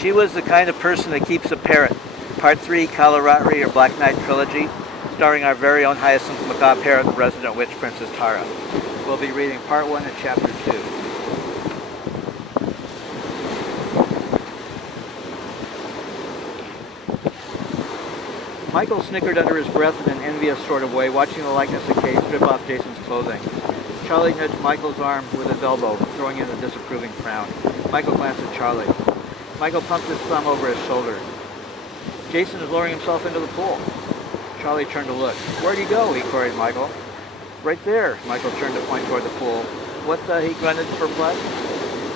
She was the kind of person that keeps a parrot. Part 3, Kālarātri or Black Knight Trilogy, starring our very own Hyacinth Macaw Parrot, resident witch Princess Tara. We'll be reading Part 1 and Chapter 2. Michael snickered under his breath in an envious sort of way, watching the likeness of Kay strip off Jason's clothing. Charlie nudged Michael's arm with his elbow, throwing in a disapproving frown. Michael glanced at Charlie. Michael pumped his thumb over his shoulder. Jason is lowering himself into the pool. Charlie turned to look. Where'd he go? He queried Michael. Right there. Michael turned to point toward the pool. What? He grunted perplexed.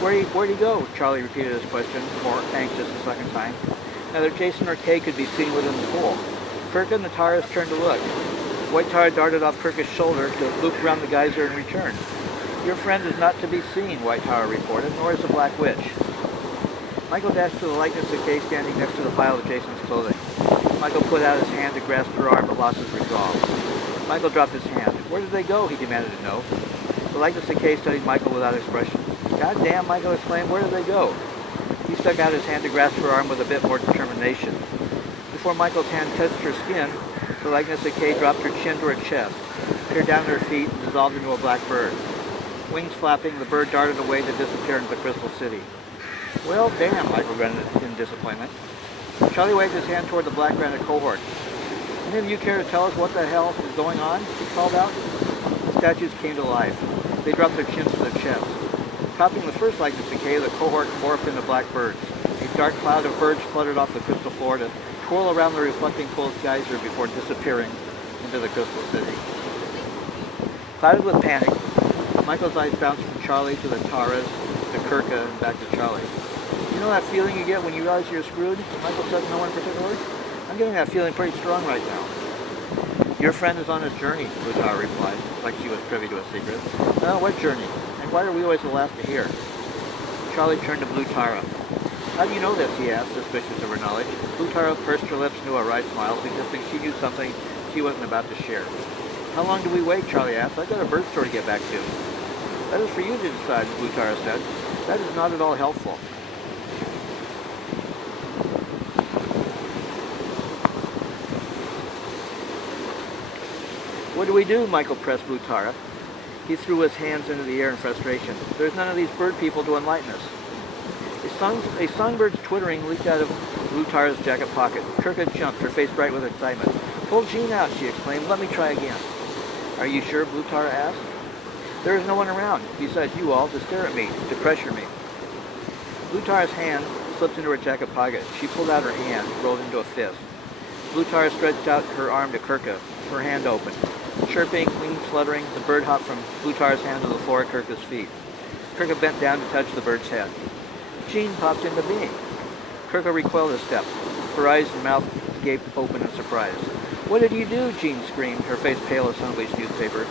Where'd he go? Charlie repeated his question, more anxious the second time. Neither Jason nor Kay could be seen within the pool. Kirka and the Taras turned to look. White Tara darted off Kirka's shoulder to loop around the geyser and return. Your friend is not to be seen, White Tara reported, nor is the Black Witch. Michael dashed to the likeness of Kay standing next to the pile of Jason's clothing. Michael put out his hand to grasp her arm, but lost his resolve. Michael dropped his hand. Where did they go? He demanded to know. The likeness of Kay studied Michael without expression. God damn, Michael exclaimed, where did they go? He stuck out his hand to grasp her arm with a bit more determination. Before Michael's hand touched her skin, the likeness of Kay dropped her chin to her chest, peered down at her feet, and dissolved into a black bird. Wings flapping, the bird darted away to disappear into the Crystal City. Well, damn, Michael grunted in disappointment. Charlie waved his hand toward the black-granite cohort. Any of you care to tell us what the hell is going on? He called out. The statues came to life. They dropped their chins to their chests. Topping the first likeness of Kay, the cohort morphed into black birds. A dark cloud of birds fluttered off the crystal floor to twirl around the reflecting pool's geyser before disappearing into the Crystal City. Clouded with panic, Michael's eyes bounced from Charlie to the Taras, to Kirka, and back to Charlie. You know that feeling you get when you realize you're screwed? Michael said, no one in particular. I'm getting that feeling pretty strong right now. Your friend is on a journey, Blue Tara replied, like she was privy to a secret. No, what journey? And why are we always the last to hear? Charlie turned to Blue Tara. How do you know this? He asked, suspicious of her knowledge. Blue Tara pursed her lips into a wry smile, suggesting she knew something she wasn't about to share. How long do we wait? Charlie asked. I've got a bird store to get back to. That is for you to decide, Blue Tara said. That is not at all helpful. What do we do? Michael pressed Blue Tara. He threw his hands into the air in frustration. There's none of these bird people to enlighten us. A songbird's twittering leaked out of Blue Tara's jacket pocket. Kirka jumped, her face bright with excitement. Pull Jean out, she exclaimed. Let me try again. Are you sure? Blue Tara asked. There is no one around, besides you all, to stare at me, to pressure me. Blue Tara's hand slipped into her jacket pocket. She pulled out her hand, rolled into a fist. Blue Tara stretched out her arm to Kirka, her hand open. Chirping, wings fluttering, the bird hopped from Blue Tara's hand to the floor at Kirka's feet. Kirka bent down to touch the bird's head. Jean popped into being. Kirka recoiled a step. Her eyes and mouth gaped open in surprise. What did you do? Jean screamed, her face pale as unbleached newspaper.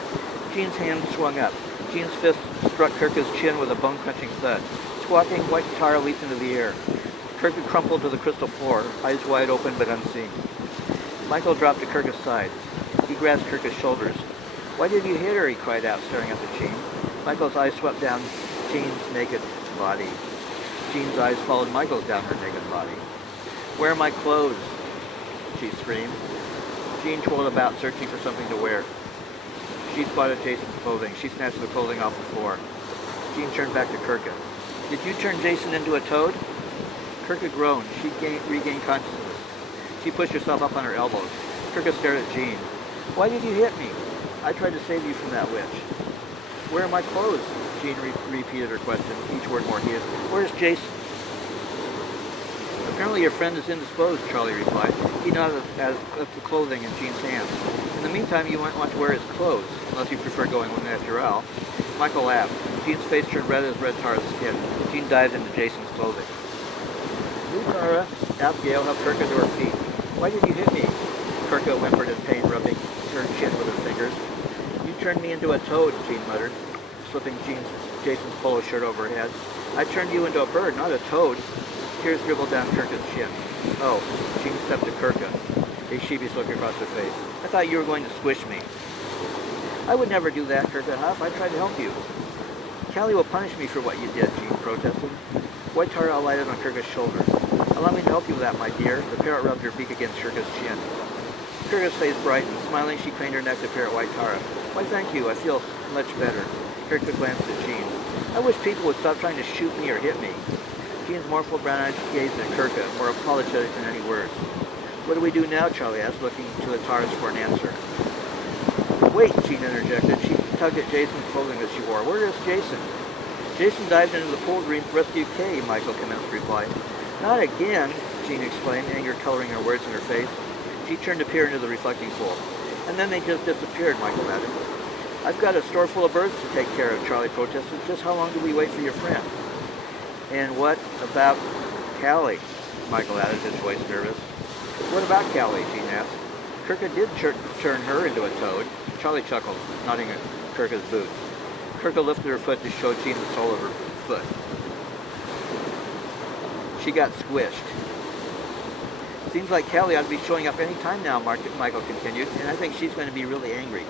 Jean's hand swung up. Jean's fist struck Kirka's chin with a bone-crunching thud. Squawking, White Tara leaped into the air. Kirka crumpled to the crystal floor, eyes wide open but unseen. Michael dropped to Kirka's side. He grasped Kirka's shoulders. Why did you hit her? He cried out, staring up at Jean. Michael's eyes swept down Jean's naked body. Jean's eyes followed Michael's down her naked body. Where are my clothes? She screamed. Jean twirled about, searching for something to wear. She spotted Jason's clothing. She snatched the clothing off the floor. Jean turned back to Kirka. Did you turn Jason into a toad? Kirka groaned. She regained consciousness. She pushed herself up on her elbows. Kirka stared at Jean. Why did you hit me? I tried to save you from that witch. Where are my clothes? Jean repeated her question, each word more heated. Where's Jason? Apparently your friend is indisposed, Charlie replied. He nodded at the clothing in Jean's hands. In the meantime, you might want to wear his clothes, unless you prefer going one after all. Michael laughed. Jean's face turned red as red Tara's skin. Jean dived into Jason's clothing. Blue Tara, Abigail helped Kirka to her feet. Why did you hit me? Kirka whimpered in pain, rubbing her chin with her fingers. You turned me into a toad, Jean muttered, slipping Jason's polo shirt over her head. I turned you into a bird, not a toad. Tears dribbled down Kirka's chin. Oh, Jean stepped to Kirka, a sheepish look across her face. I thought you were going to squish me. I would never do that, Kirka huffed. I tried to help you. Callie will punish me for what you did, Jean protested. White Tara alighted on Kirka's shoulder. Allow me to help you with that, my dear. The parrot rubbed her beak against Kirka's chin. Kirka's face brightened. Smiling, she craned her neck to parrot White Tara. Why, thank you. I feel much better. Kirka glanced at Jean. I wish people would stop trying to shoot me or hit me. Jean's mournful brown eyes gazed at Kirka, more apologetic than any words. What do we do now? Charlie asked, looking to the Taras for an answer. Wait, Jean interjected. She tugged at Jason's clothing that she wore. Where is Jason? Jason dived into the pool to rescue Kay, Michael commenced replied. Not again, Jean exclaimed, anger coloring her words in her face. She turned to peer into the reflecting pool. And then they just disappeared, Michael added. I've got a store full of birds to take care of, Charlie protested. Just how long do we wait for your friend? And what about Callie? Michael added, his voice nervous. What about Callie? Jean asked. Kirka did turn her into a toad. Charlie chuckled, nodding at Kirka's boots. Kirka lifted her foot to show Jean the sole of her foot. She got squished. Seems like Callie ought to be showing up any time now, Michael continued, and I think she's going to be really angry.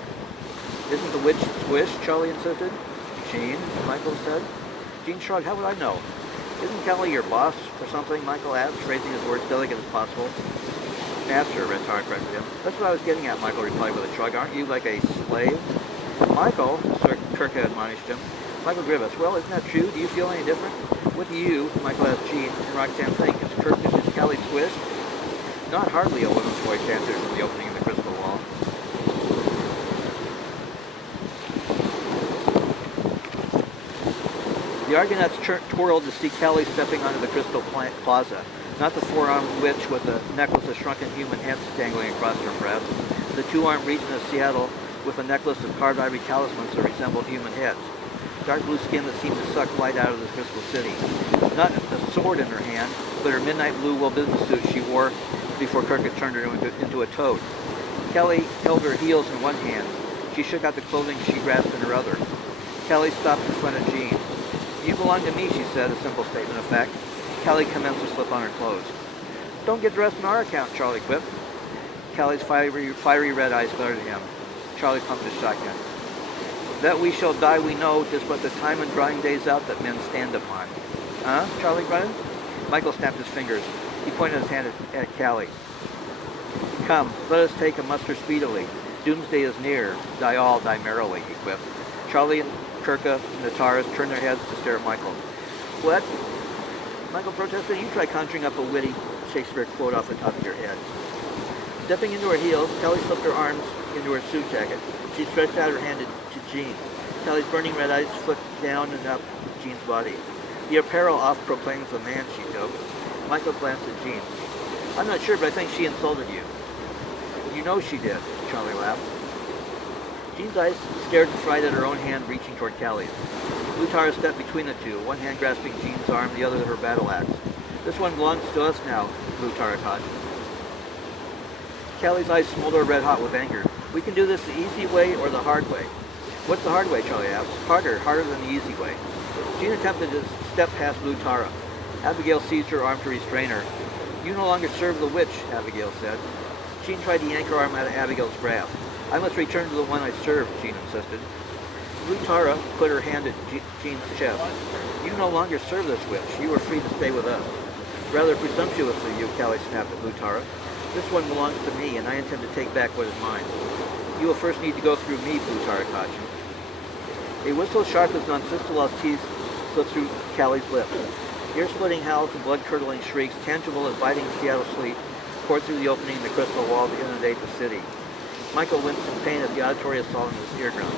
Isn't the witch squished? Charlie insisted. Jean, Michael said. Jean shrugged. How would I know? Isn't Callie your boss or something? Michael asked, phrasing his words delicate as possible. Master, Red Tara corrected him. That's what I was getting at, Michael replied with a shrug. Aren't you like a slave? Michael, Sir Kirka admonished him. Michael grimace. Well, isn't that true? Do you feel any different? What do you, Michael asked Jean, and Roxanne think? Is Callie squished? Not hardly, a woman's voice answered from the opening in the crystal wall. The Argonauts twirled to see Callie stepping onto the crystal plaza, not the four-armed witch with a necklace of shrunken human heads dangling across her breast, the two-armed regent of Seattle with a necklace of carved ivory talismans that resembled human heads, dark blue skin that seemed to suck light out of the crystal city. Not a sword in her hand, but her midnight blue wool business suit she wore before Kirka turned her into a toad. Callie held her heels in one hand. She shook out the clothing she grasped in her other. Callie stopped in front of Jean. You belong to me, she said, a simple statement of fact. Callie commenced to slip on her clothes. Don't get dressed on our account, Charlie quipped. Callie's fiery red eyes glared at him. Charlie pumped his shotgun. That we shall die we know, 'tis but the time and drying days out that men stand upon. Huh? Charlie grunted. Michael snapped his fingers. He pointed his hand at Callie. Come, let us take a muster speedily. Doomsday is near. Die all, die merrily, he quipped. Charlie and Kirka and the Taras turned their heads to stare at Michael. What? Michael protested. You try conjuring up a witty Shakespeare quote off the top of your head. Stepping into her heels, Callie slipped her arms into her suit jacket. She stretched out her hand to Jean. Callie's burning red eyes flicked down and up Jean's body. The apparel oft proclaims the man, she joked. Michael glanced at Jean. I'm not sure, but I think she insulted you. You know she did, Charlie laughed. Jean's eyes stared in fright at her own hand reaching toward Callie's. Blue Tara stepped between the two, one hand grasping Jean's arm, the other her battle axe. This one belongs to us now, Blue Tara cautioned. Callie's eyes smoldered red-hot with anger. We can do this the easy way or the hard way. What's the hard way, Charlie asked. Harder than the easy way. Jean attempted to step past Blue Tara. Abigail seized her arm to restrain her. You no longer serve the witch, Abigail said. Jean tried to yank her arm out of Abigail's grasp. I must return to the one I served, Jean insisted. Blue Tara put her hand at Jean's chest. You no longer serve this witch. You are free to stay with us. Rather presumptuous of you, Callie snapped at Blue Tara. This one belongs to me, and I intend to take back what is mine. You will first need to go through me, Blue Tara cautioned. A whistle sharp as Noncistol's teeth slipped through Callie's lips. Ear-splitting howls and blood-curdling shrieks, tangible as biting Seattle sleet, poured through the opening in the crystal wall to inundate the city. Michael winced in pain at the auditory assault on his eardrums.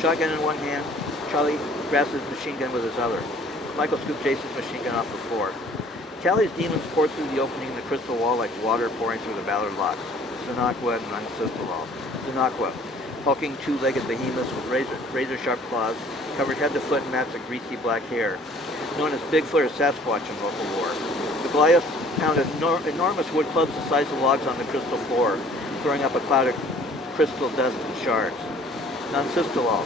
Shotgun in one hand, Charlie grasped his machine gun with his other. Michael scooped Jason's machine gun off the floor. Callie's demons poured through the opening in the crystal wall like water pouring through the Ballard locks. Sinaqua and Noncistol. Sinaqua, hulking two-legged behemoths with razor-sharp claws, covered head to foot in mats of greasy black hair, known as Bigfoot or Sasquatch in local lore. The Goliaths pounded enormous wood clubs the size of logs on the crystal floor, throwing up a cloud of crystal dust and shards. Noncistol,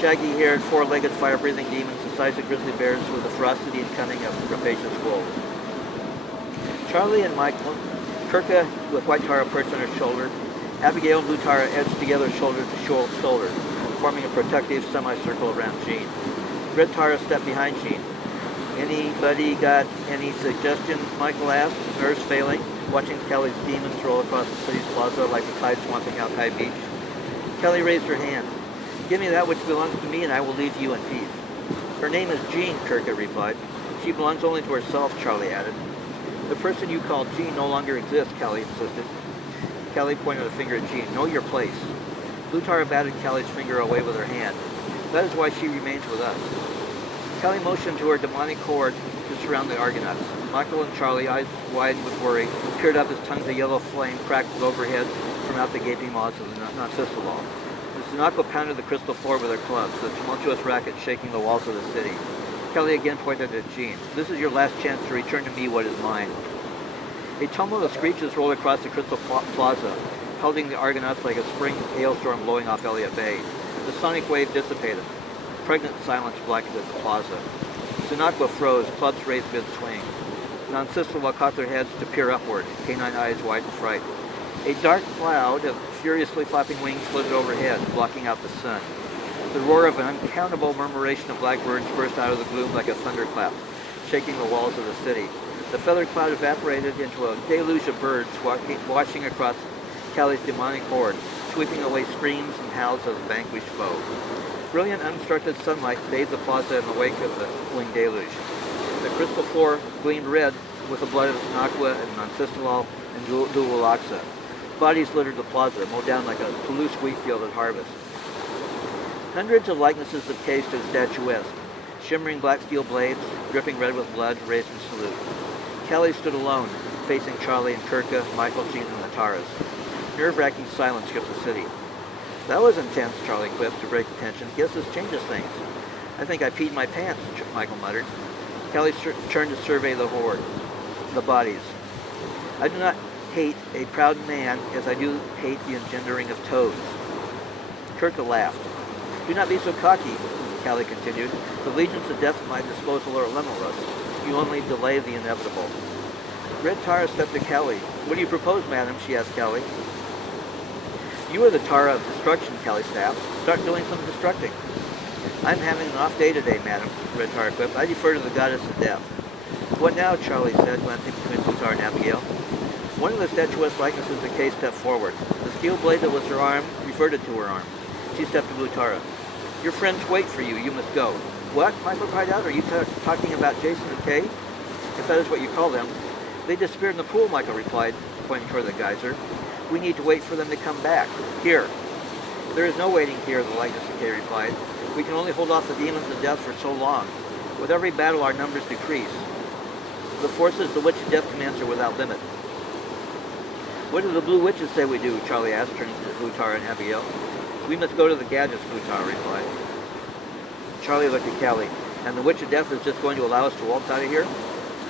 shaggy-haired, four-legged, fire-breathing demons the size of grizzly bears with the ferocity and cunning of rapacious wolves. Charlie and Michael, Kirka with White Tara perched on her shoulder, Abigail and Blue Tara edged together shoulder to shoulder, forming a protective semicircle around Jean. Red Tara stepped behind Jean. In Anybody got any suggestions? Michael asked, nerves failing, watching Kelly's demons roll across the city's plaza like the tide swamping out High Beach. Kelly raised her hand. Give me that which belongs to me, and I will leave you in peace. Her name is Jean, Kirka replied. She belongs only to herself, Charlie added. The person you call Jean no longer exists, Kelly insisted. Kelly pointed a finger at Jean. Know your place. Blue Tara batted Kelly's finger away with her hand. That is why she remains with us. Kelly motioned to her demonic horde to surround the Argonauts. Michael and Charlie, eyes widened with worry, peered up as tongues of yellow flame crackled overhead from out the gaping maws of the Narcissus. The Sinaqua pounded the crystal floor with their clubs, the tumultuous racket shaking the walls of the city. Kelly again pointed at Jean. This is your last chance to return to me what is mine. A tumult of screeches rolled across the crystal plaza, pelting the Argonauts like a spring hailstorm blowing off Elliott Bay. The sonic wave dissipated. Pregnant silence blackened the plaza. Sinaqua froze, clubs raised mid-swing. Narcissus caught their heads to peer upward, canine eyes wide in fright. A dark cloud of furiously flapping wings floated overhead, blocking out the sun. The roar of an uncountable murmuration of black birds burst out of the gloom like a thunderclap, shaking the walls of the city. The feathered cloud evaporated into a deluge of birds washing across Cali's demonic horde, sweeping away screams and howls of the vanquished foe. Brilliant, unobstructed sunlight bathed the plaza in the wake of the winged deluge. The crystal floor gleamed red with the blood of Sinaqua and Narcissus and Duwalaxa. Bodies littered the plaza, mowed down like a Toulouse wheat field at harvest. Hundreds of likenesses of K stood statuesque, shimmering black steel blades, dripping red with blood, raised in salute. Kelly stood alone, facing Charlie and Kirka, Michael, Jean, and the Taras. Nerve-wracking silence gripped the city. That was intense, Charlie quipped to break the tension. Guess this changes things. I think I peed my pants, Michael muttered. Kelly turned to survey the horde, the bodies. I do not hate a proud man as I do hate the engendering of toads. Kirka laughed. Do not be so cocky, Kelly continued. The legions of death at my disposal are limitless. You only delay the inevitable. Red Tara stepped to Kelly. What do you propose, madam? She asked Kelly. You are the Tara of destruction, Kelly snapped. Start doing some destructing. I'm having an off day today, madam, Red Tara quipped. I defer to the goddess of death. What now? Charlie said, glancing between Blue Tara and Abigail. One of the statuesque likenesses of Kay stepped forward. The steel blade that was her arm reverted to her arm. She stepped to Blue Tara. Your friends wait for you. You must go. What? Michael cried out. Are you talking about Jason and Kay? If that is what you call them. They disappeared in the pool, Michael replied, pointing toward the geyser. We need to wait for them to come back. Here. There is no waiting here, the likeness of Kay replied. We can only hold off the demons of death for so long. With every battle, our numbers decrease. The forces the witch of death commands are without limit. What do the blue witches say we do? Charlie asked, turning to Blue Tara and Abigail. We must go to the gadgets, Blue Tara replied. Charlie looked at Kelly. And the witch of death is just going to allow us to waltz out of here?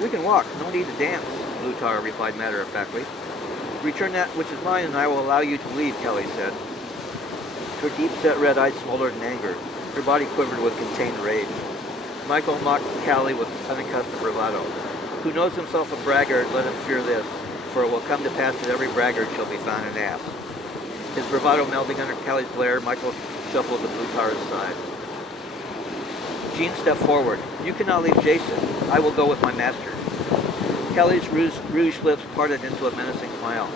We can walk. No need to dance, Blue Tara replied matter-of-factly. Return that which is mine, and I will allow you to leave, Kelly said. Her deep-set red eyes smoldered in anger. Her body quivered with contained rage. Michael mocked Kelly with unaccustomed bravado. Who knows himself a braggart, let him fear this, for it will come to pass that every braggart shall be found an ass. His bravado melding under Kelly's glare, Michael shuffled to Blue Tara's side. Jean stepped forward. You cannot leave Jason. I will go with my master. Kelly's rouge lips parted into a menacing smile.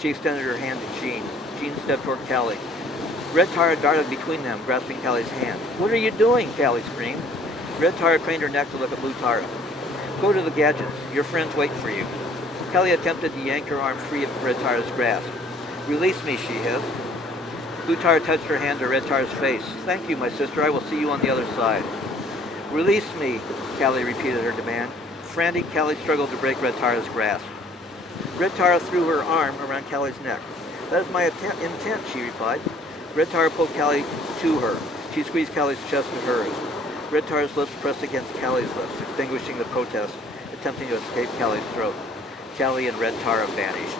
She extended her hand to Jean. Jean stepped toward Kelly. Red Tara darted between them, grasping Kelly's hand. What are you doing? Kelly screamed. Red Tara craned her neck to look at Blue Tara. Go to the gadgets. Your friends wait for you. Kelly attempted to yank her arm free of Red Tara's grasp. Release me, she hissed. Blue Tara touched her hand to Red Tara's face. Thank you, my sister. I will see you on the other side. Release me, Kelly repeated her demand. Frantic, Kelly struggled to break Red Tara's grasp. Red Tara threw her arm around Kelly's neck. That is my intent, she replied. Red Tara pulled Kelly to her. She squeezed Kelly's chest to hers. Red Tara's lips pressed against Kelly's lips, extinguishing the protest, attempting to escape Kelly's throat. Kelly and Red Tara vanished.